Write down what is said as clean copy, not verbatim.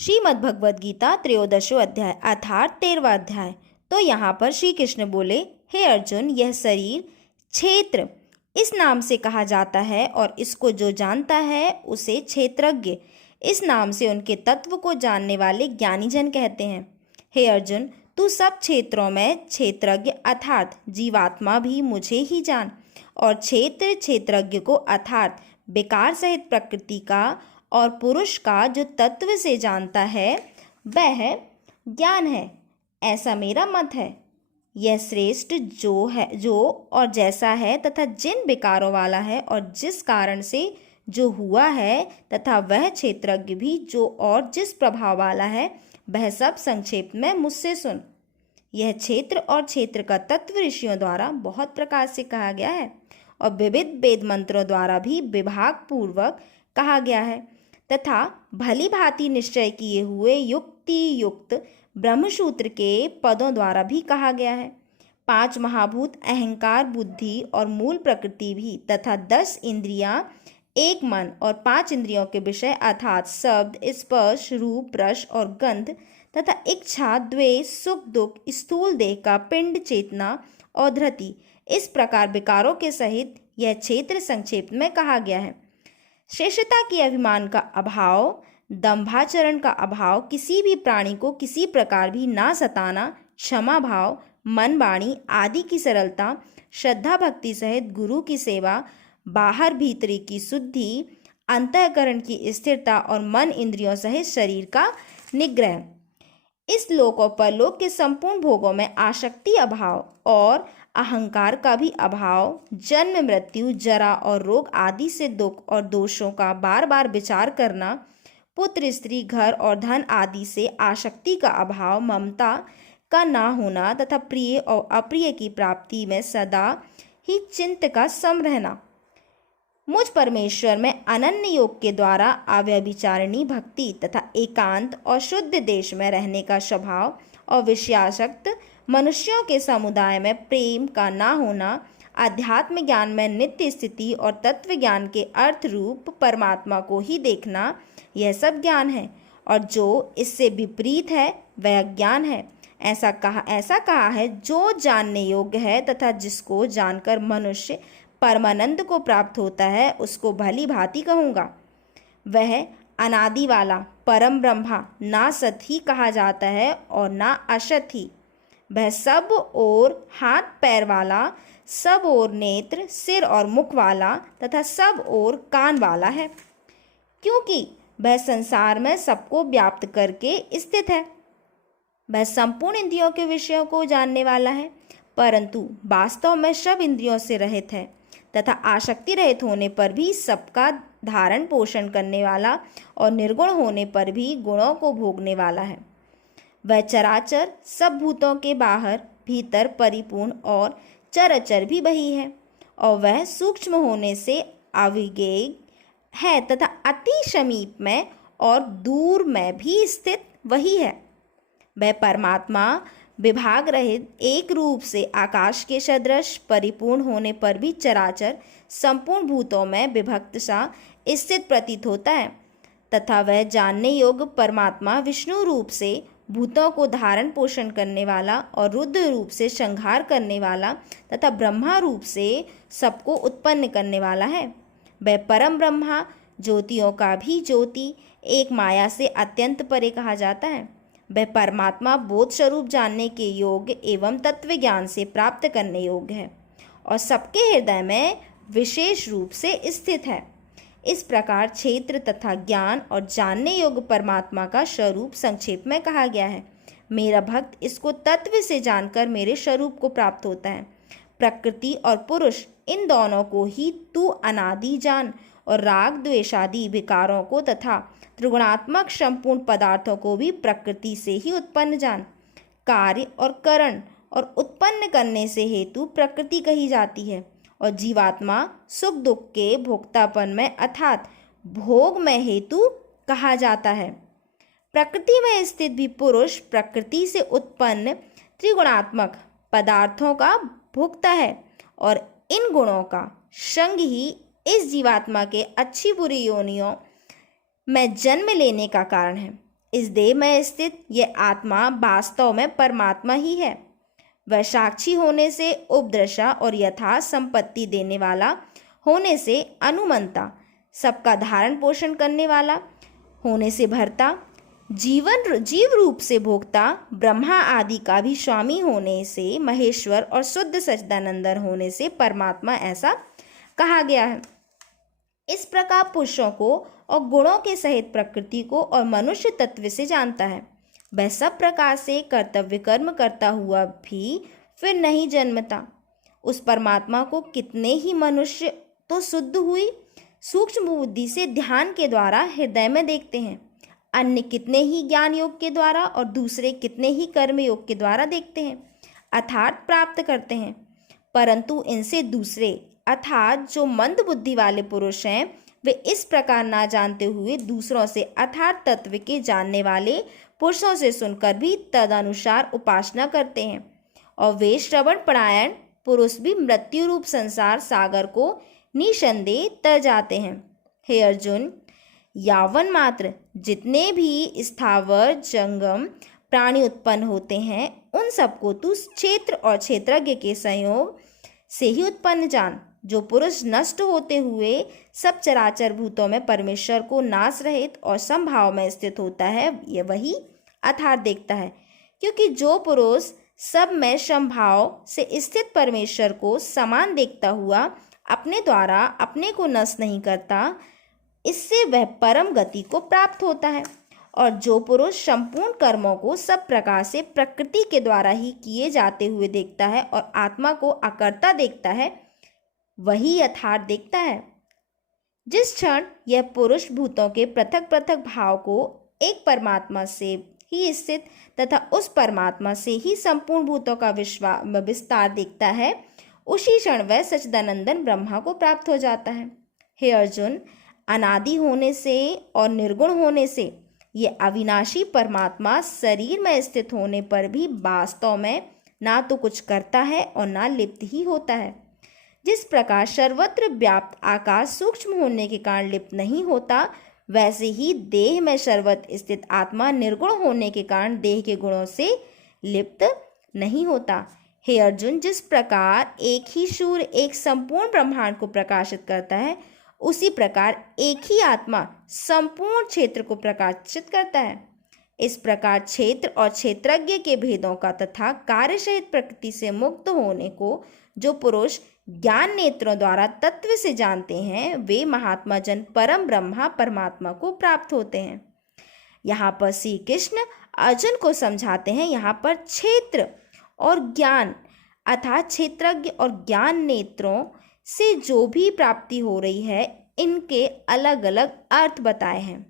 श्रीमद् भगवद गीता 13वां अध्याय अर्थात 13वां अध्याय। तो यहाँ पर श्री कृष्ण बोले, हे अर्जुन, यह शरीर क्षेत्र इस नाम से कहा जाता है और इसको जो जानता है उसे क्षेत्रज्ञ इस नाम से उनके तत्व को जानने वाले ज्ञानी जन कहते हैं। हे अर्जुन, तू सब क्षेत्रों में क्षेत्रज्ञ अर्थात जीवात्मा भी मुझे ही जान, और क्षेत्र क्षेत्रज्ञ को अर्थात विकार सहित प्रकृति का और पुरुष का जो तत्व से जानता है वह ज्ञान है, ऐसा मेरा मत है। यह श्रेष्ठ जो और जैसा है तथा जिन विकारों वाला है और जिस कारण से जो हुआ है तथा वह क्षेत्रज्ञ भी जो और जिस प्रभाव वाला है, वह सब संक्षेप में मुझसे सुन। यह क्षेत्र और क्षेत्र का तत्व ऋषियों द्वारा बहुत प्रकार से कहा गया है और विविध वेद मंत्रों द्वारा भी विभाग पूर्वक कहा गया है तथा भली भांति निश्चय किए हुए युक्ति युक्त ब्रह्मसूत्र के पदों द्वारा भी कहा गया है। 5 महाभूत अहंकार, बुद्धि और मूल प्रकृति भी तथा 10 इंद्रियां, 1 मन और 5 इंद्रियों के विषय अर्थात शब्द, स्पर्श, रूप, रस और गंध तथा इच्छा, द्वेष, सुख दुख, स्थूल देह का पिंड, चेतना और धृति, इस प्रकार विकारों के सहित यह क्षेत्र संक्षेप में कहा गया है। श्रेष्ठता की अभिमान का अभाव, दंभाचरण का अभाव, किसी भी प्राणी को किसी प्रकार भी ना सताना, क्षमा भाव, मन वाणी आदि की सरलता, श्रद्धा भक्ति सहित गुरु की सेवा, बाहर भीतरी की शुद्धि, अंतःकरण की स्थिरता और मन इंद्रियों सहित शरीर का निग्रह, इस लोक और परलोक के संपूर्ण भोगों में आसक्ति अभाव और अहंकार का भी अभाव, जन्म मृत्यु जरा और रोग आदि से दुख और दोषों का बार बार विचार करना, पुत्र स्त्री घर और धन आदि से आसक्ति का अभाव, ममता का ना होना तथा प्रिय और अप्रिय की प्राप्ति में सदा ही चिंत का सम रहना, मुझ परमेश्वर में अनन्य योग के द्वारा अव्यभिचारिणी भक्ति तथा एकांत और शुद्ध देश में रहने का स्वभाव और विषयासक्त मनुष्यों के समुदाय में प्रेम का ना होना, अध्यात्म ज्ञान में नित्य स्थिति और तत्व ज्ञान के अर्थ रूप परमात्मा को ही देखना, यह सब ज्ञान है। और जो इससे विपरीत है वह अज्ञान है। ऐसा कहा है, जो जानने योग्य है तथा जिसको जानकर मनुष्य परमानंद को प्राप्त होता है उसको भली भांति कहूँगा। वह अनादि वाला परम ब्रह्मा ना सत ही कहा जाता है और ना असत ही। वह सब ओर हाथ पैर वाला, सब ओर नेत्र, सिर और मुख वाला तथा सब ओर कान वाला है, क्योंकि वह संसार में सबको व्याप्त करके स्थित है। वह संपूर्ण इंद्रियों के विषयों को जानने वाला है, परंतु वास्तव में सब इंद्रियों से रहित है तथा आसक्ति रहित होने पर भी सबका धारण पोषण करने वाला और निर्गुण होने पर भी गुणों को भोगने वाला है। वह चराचर सब भूतों के बाहर भीतर परिपूर्ण और चराचर भी वही है, और वह सूक्ष्म होने से अविज्ञेय है तथा अति समीप में और दूर में भी स्थित वही है। वह परमात्मा विभाग रहित एक रूप से आकाश के सदृश परिपूर्ण होने पर भी चराचर संपूर्ण भूतों में विभक्त सा स्थित प्रतीत होता है तथा वह जानने योग्य परमात्मा विष्णु रूप से भूतों को धारण पोषण करने वाला और रुद्र रूप से संहार करने वाला तथा ब्रह्मा रूप से सबको उत्पन्न करने वाला है। वह परम ब्रह्मा ज्योतियों का भी ज्योति, एक माया से अत्यंत परे कहा जाता है। वह परमात्मा बोध स्वरूप जानने के योग्य एवं तत्व ज्ञान से प्राप्त करने योग्य है और सबके हृदय में विशेष रूप से स्थित है। इस प्रकार क्षेत्र तथा ज्ञान और जानने योग्य परमात्मा का स्वरूप संक्षेप में कहा गया है। मेरा भक्त इसको तत्व से जानकर मेरे स्वरूप को प्राप्त होता है। प्रकृति और पुरुष इन दोनों को ही तू अनादि जान और राग द्वेषादि विकारों को तथा त्रिगुणात्मक संपूर्ण पदार्थों को भी प्रकृति से ही उत्पन्न जान। कार्य और करण और उत्पन्न करने से हेतु प्रकृति कही जाती है और जीवात्मा सुख दुख के भोक्तापन में अर्थात भोग में हेतु कहा जाता है। प्रकृति में स्थित भी पुरुष प्रकृति से उत्पन्न त्रिगुणात्मक पदार्थों का भोक्ता है और इन गुणों का संग ही इस जीवात्मा के अच्छी बुरी योनियों में जन्म लेने का कारण है। इस देह में स्थित यह आत्मा वास्तव में परमात्मा ही है। वह साक्षी होने से उपदृशा और यथार्थ संपत्ति देने वाला होने से अनुमंता, सबका धारण पोषण करने वाला होने से भरता, जीव रूप से भोक्ता, ब्रह्मा आदि का भी स्वामी होने से महेश्वर और शुद्ध सच्चिदानंद होने से परमात्मा ऐसा कहा गया है। इस प्रकार पुरुषों को और गुणों के सहित प्रकृति को और मनुष्य तत्व से जानता है। वह सब प्रकार से कर्तव्य कर्म करता हुआ भी फिर नहीं जन्मता। उस परमात्मा को कितने ही मनुष्य तो शुद्ध हुई सूक्ष्म बुद्धि से ध्यान के द्वारा हृदय में देखते हैं, अन्य कितने ही ज्ञान योग के द्वारा और दूसरे कितने ही कर्म योग के द्वारा देखते हैं अर्थात प्राप्त करते हैं। परंतु इनसे दूसरे अर्थात जो मंद बुद्धि वाले पुरुष हैं, वे इस प्रकार ना जानते हुए दूसरों से अर्थात तत्व के जानने वाले पुरुषों से सुनकर भी तदनुसार उपासना करते हैं, और वे श्रवण परायण पुरुष भी मृत्यु रूप संसार सागर को निसंदेह तर जाते हैं। हे अर्जुन, यावन मात्र जितने भी स्थावर जंगम प्राणी उत्पन्न होते हैं, उन सबको तू क्षेत्र और क्षेत्रज्ञ के संयोग से ही उत्पन्न जान। जो पुरुष नष्ट होते हुए सब चराचर भूतों में परमेश्वर को नाश रहित और समभाव में स्थित होता है, यह वही अर्थात देखता है। क्योंकि जो पुरुष सब में समभाव से स्थित परमेश्वर को समान देखता हुआ अपने द्वारा अपने को नष्ट नहीं करता, इससे वह परम गति को प्राप्त होता है। और जो पुरुष संपूर्ण कर्मों को सब प्रकार से प्रकृति के द्वारा ही किए जाते हुए देखता है और आत्मा को अकर्ता देखता है, वही यथार्थ देखता है। जिस क्षण यह पुरुष भूतों के पृथक पृथक भाव को एक परमात्मा से ही स्थित तथा उस परमात्मा से ही संपूर्ण भूतों का विस्तार देखता है, उसी क्षण वह सच्चिदानंदन ब्रह्मा को प्राप्त हो जाता है। हे अर्जुन, अनादि होने से और निर्गुण होने से ये अविनाशी परमात्मा शरीर में स्थित होने पर भी वास्तव में ना तो कुछ करता है और ना लिप्त ही होता है। जिस प्रकार सर्वत्र व्याप्त आकाश सूक्ष्म होने के कारण लिप्त नहीं होता, वैसे ही देह में सर्वत्र स्थित आत्मा निर्गुण होने के कारण देह के गुणों से लिप्त नहीं होता। हे अर्जुन, जिस प्रकार एक ही सूर्य एक संपूर्ण ब्रह्मांड को प्रकाशित करता है, उसी प्रकार एक ही आत्मा संपूर्ण क्षेत्र को प्रकाशित करता है। इस प्रकार क्षेत्र और क्षेत्रज्ञ के भेदों का तथा कार्य सहित प्रकृति से मुक्त होने को जो पुरुष ज्ञान नेत्रों द्वारा तत्व से जानते हैं, वे महात्मा जन परम ब्रह्मा परमात्मा को प्राप्त होते हैं। यहाँ पर श्री कृष्ण अर्जुन को समझाते हैं, यहाँ पर क्षेत्र और ज्ञान अर्थात क्षेत्रज्ञ और ज्ञान नेत्रों से जो भी प्राप्ति हो रही है, इनके अलग अलग अर्थ बताए हैं।